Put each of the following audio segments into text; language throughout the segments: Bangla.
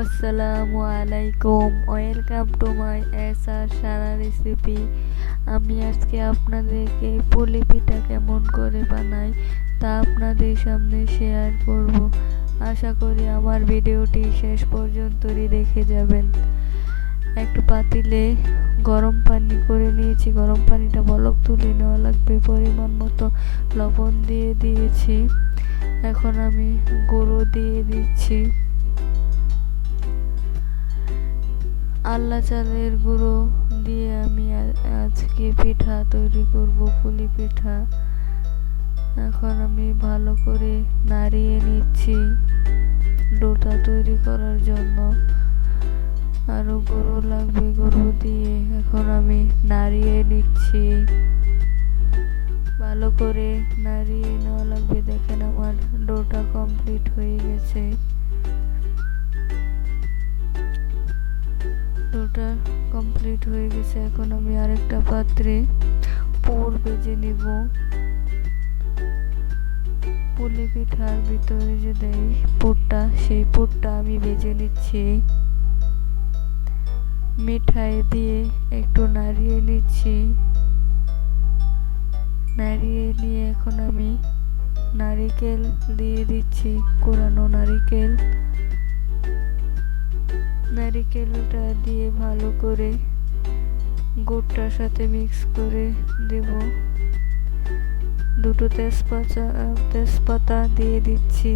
আসসালামু আলাইকুম, welcome to my SR Sara recipe. আমি আজকে আপনাদেরকে পুলি পিঠা কেমন করে বানাই তা আপনাদের সামনে শেয়ার করব। আশা করি আমার ভিডিওটি শেষ পর্যন্তই দেখে যাবেন। একটু পাতিলে গরম পানি করে নিয়েছি, গরম পানিটা বলক তুলে নেওয়া লাগবে। পরিমাণ মতো লবণ দিয়ে দিয়েছি। এখন আমি গুঁড়ো দিয়ে দিচ্ছি, আল্লা চালের গুঁড়ো দিয়ে আমি আজকে পিঠা তৈরি করব, পুলি পিঠা। এখন আমি ভালো করে নাড়িয়ে নিচ্ছি ডোটা তৈরি করার জন্য। আরো গুঁড়ো লাগবে, গুঁড়ো দিয়ে এখন আমি নাড়িয়ে নিচ্ছি, ভালো করে নাড়িয়ে নেওয়া লাগবে। দেখেন আমার ডোটা কমপ্লিট হয়ে গেছে। ডোটা কমপ্লিট হয়ে গেছে। এখন আমি আরেকটা পাত্রে পুর ভেজে নিব। পুলি পিঠার ভিতরে যে দেয় পুরটা, সেই পুরটা আমি ভেজে নিচ্ছি। মিঠাই দিয়ে একটু নাড়িয়ে নিচ্ছি। নাড়িয়ে নিয়ে এখন আমি নারিকেল দিয়ে দিচ্ছি, কোরানো নারিকেল। নারিকেলটা দিয়ে ভালো করে গুড়টার সাথে মিক্স করে দেব। দুটো তেজপাতা দিয়ে দিচ্ছি,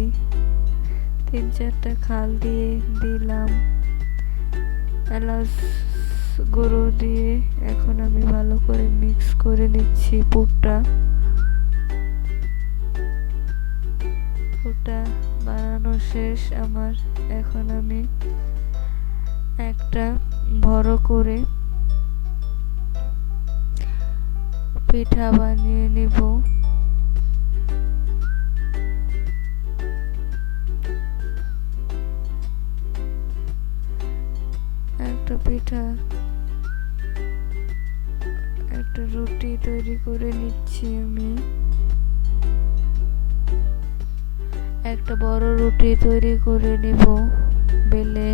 3-4টা খাল দিয়ে দিলাম, এলাচ গুঁড়ো দিয়ে এখন আমি ভালো করে মিক্স করে নিচ্ছি পুরটা। পুরটা বানানো শেষ আমার। এখন আমি একটা বড় করে পিঠা বানিয়ে নেব। একটা রুটি তৈরি করে নিচ্ছি আমি। একটা বড় রুটি তৈরি করে নেব বেলে।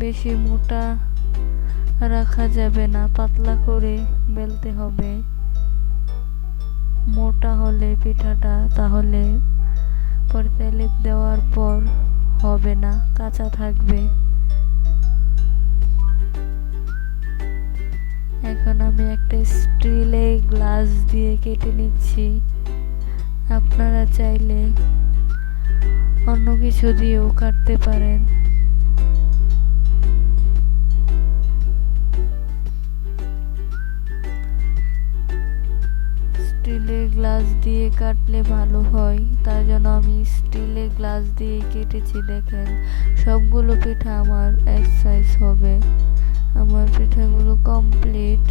বেশি মোটা রাখা যাবে না, পাতলা করে বেলতে হবে। মোটা হলে পিঠাটা তাহলে পরে তেলে দেওয়ার পর হবে না, কাঁচা থাকবে। এখন আমি একটা স্টিলের গ্লাস দিয়ে কেটে নিচ্ছি। আপনারা চাইলে অন্য কিছু দিয়েও কাটতে পারেন। স্টিলের গ্লাস দিয়ে কাটলে ভালো হয়, তার জন্য আমি স্টিলের গ্লাস দিয়ে কেটেছি। দেখেন সবগুলো পিঠা আমার এক সাইজ হবে। আমার পিঠাগুলো কমপ্লিট।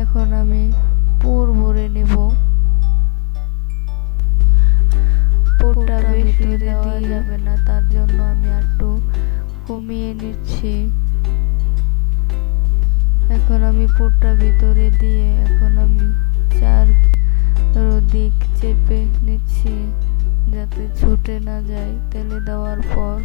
এখন আমি পুর ভরে নেব। পুরটা বেশি দেওয়া যাবে না, তার জন্য আমি একটু কমিয়ে নিচ্ছি। এখন আমি পুরটা ভিতরে দিয়ে এখন আমি চারদিক চেপে নিচ্ছি যাতে ছুটে না যায় তেলে দেওয়ার পর।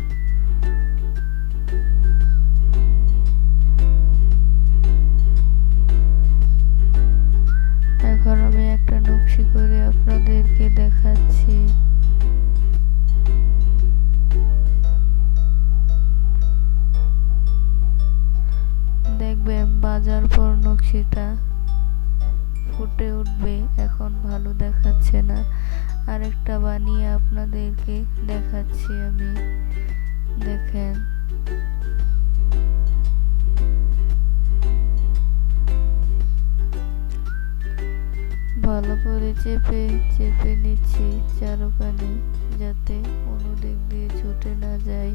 এখন আমি একটা নকশি করে আপনাদেরকে দেখাচ্ছি। দেখবেন বাজার পর নকশিটা ফুটে উঠবে। এখন ভালো দেখাচ্ছে না, আরেকটা বানিয়ে আপনাদেরকে দেখাচ্ছি আমি। দেখেন ভালো করে চেপে চেপে নিচ্ছি চারোখানে, যাতে কোনো দিক দিয়ে ছুটে না যায়।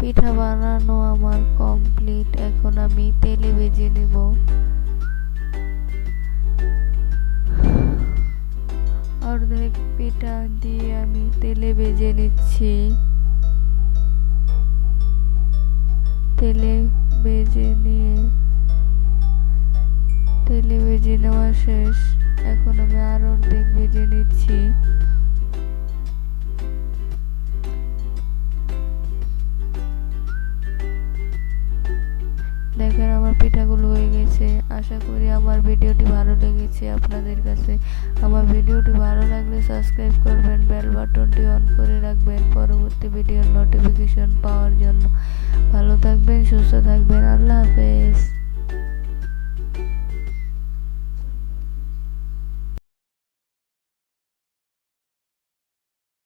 পিঠা বানানো আমার কমপ্লিট। এখন আমি তেলে ভেজে নেব। অর্ধেক পিঠা দিয়ে আমি তেলে ভেজে নিচ্ছি। তেলে ভেজে নেওয়া শেষ। এখন আমি আর অর্ধেক ভেজে নিচ্ছি। দেখেন আমার পিঠাগুলো হয়ে গেছে। আশা করি আমার ভিডিওটি ভালো লেগেছে আপনাদের কাছে। আমার ভিডিওটি ভালো লাগলে সাবস্ক্রাইব করবেন, বেল বাটনটি অন করে রাখবেন পরবর্তী ভিডিওর নোটিফিকেশন পাওয়ার জন্য। ভালো থাকবেন, সুস্থ থাকবেন। আল্লাহ হাফেজ।